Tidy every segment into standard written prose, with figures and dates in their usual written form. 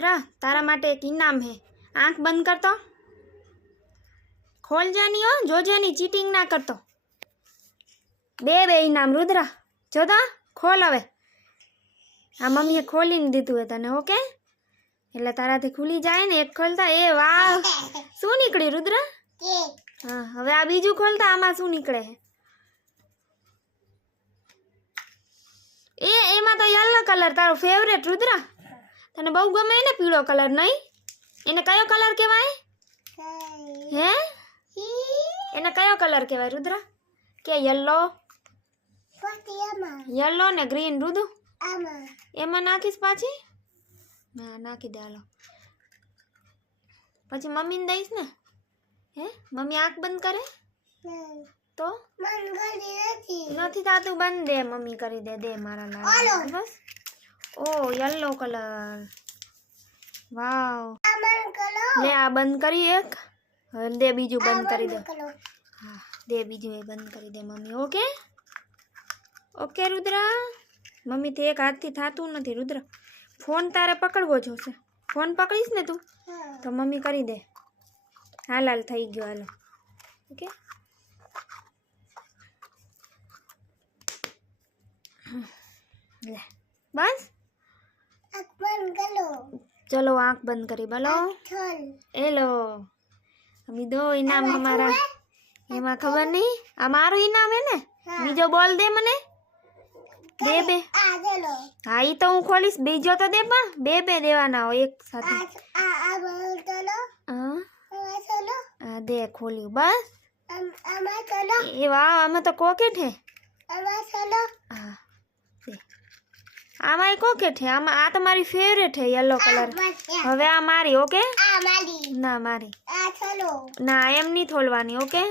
रुद्रा तारा माटे एक इनाम है। आंख बंद कर तो खोल जानी हो, जो जानी चीटिंग ना करतो। बे इनाम रुद्रा जो तो खोल हवे। आ मम्मीए खोली नहीं दीधुं है तने। ओके એટલે તારાથી ખુલી જાય ને એક ખોલતા। એ વાહ શું નીકળી रुद्रा? हाँ હવે આ બીજું ખોલતા આમાં શું નીકળે છે? એ એમાં તો યલો કલર તારો ફેવરેટ रुद्रा। તને બહુ ગમે ને પીળો કલર નહીં? એને કયો કલર કહેવાય? હે એને કયો કલર કહેવાય रुद्रा? કે યલો યલો ને ગ્રીન रुदु એમાં નાખીશ પાછી? ના નાખી દે હાલો। પછી મમ્મીને દઈશ ને? હે મમ્મી આંખ બંધ કરે તો નથી થાતું બંધ। દે મમ્મી કરી દે। દે મારા લાલ બસ। ઓ યલો કલર વાવ। લે આ બંધ કરી એક। હવે દે બીજું બંધ કરી દે। હા દે બીજું એ બંધ કરી દે મમ્મી। ઓકે ओके रुद्रा मम्मी थी एक हाथ थी थातू नहीं रुद्रा। फोन तारे पकड़वो जोशे। फोन पकड़ीश ने तू तो मम्मी करी दे। हाल हाल थई गयो हालो। ओके ले बस चलो आंख बंद करी बोलो। हेलो अभी दो इनाम हमारा। एमा खबर नहीं आ मारो इनाम है ने। बीजो बोल दे मने। दे बे हाँ ई तो हूँ खोलीश। बीजो तो दे पण बे देवाना हो एक साथे। हाँ दे खोली बस। ए वाह आमा तो कोकेट है। हाँ दे आमा कोकेट है। आमा आ तो मारी फेवरेट है येलो कलर। हवे आ मारी। ओके ना मारी ना एम नहीं खोलवानी। ओके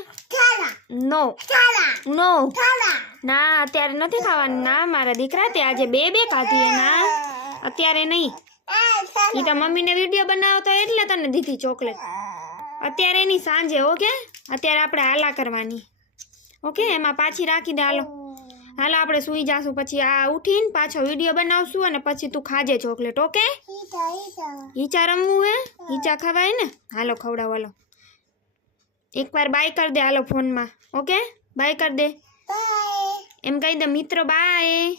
नो नो ना अत्यारे नहीं खावानी। ना मारा दीकरा ते आजे बे खाधी है ना अत्यारे नहीं। ई तो मम्मी ने वीडियो बनावो तो एटले तने दीधी चॉकलेट। अत्यारे नहीं सांजे। ओके अत्यारे आपणे हाला करवानी। ओके एमां पाછી राखी दे। हालो हालो आपणे सुई जाशुं पछी आ उठीने पाछो वीडियो बनावशुं अने पछी तू खाजे चॉकलेट। ओके हीचा रमवुं है? हीचा खवाय ने? हालो खवडाव। हालो एक बार बाय कर दे। हालो फोन में। ओके बाय कर दे। एम कही दे मित्र बाय।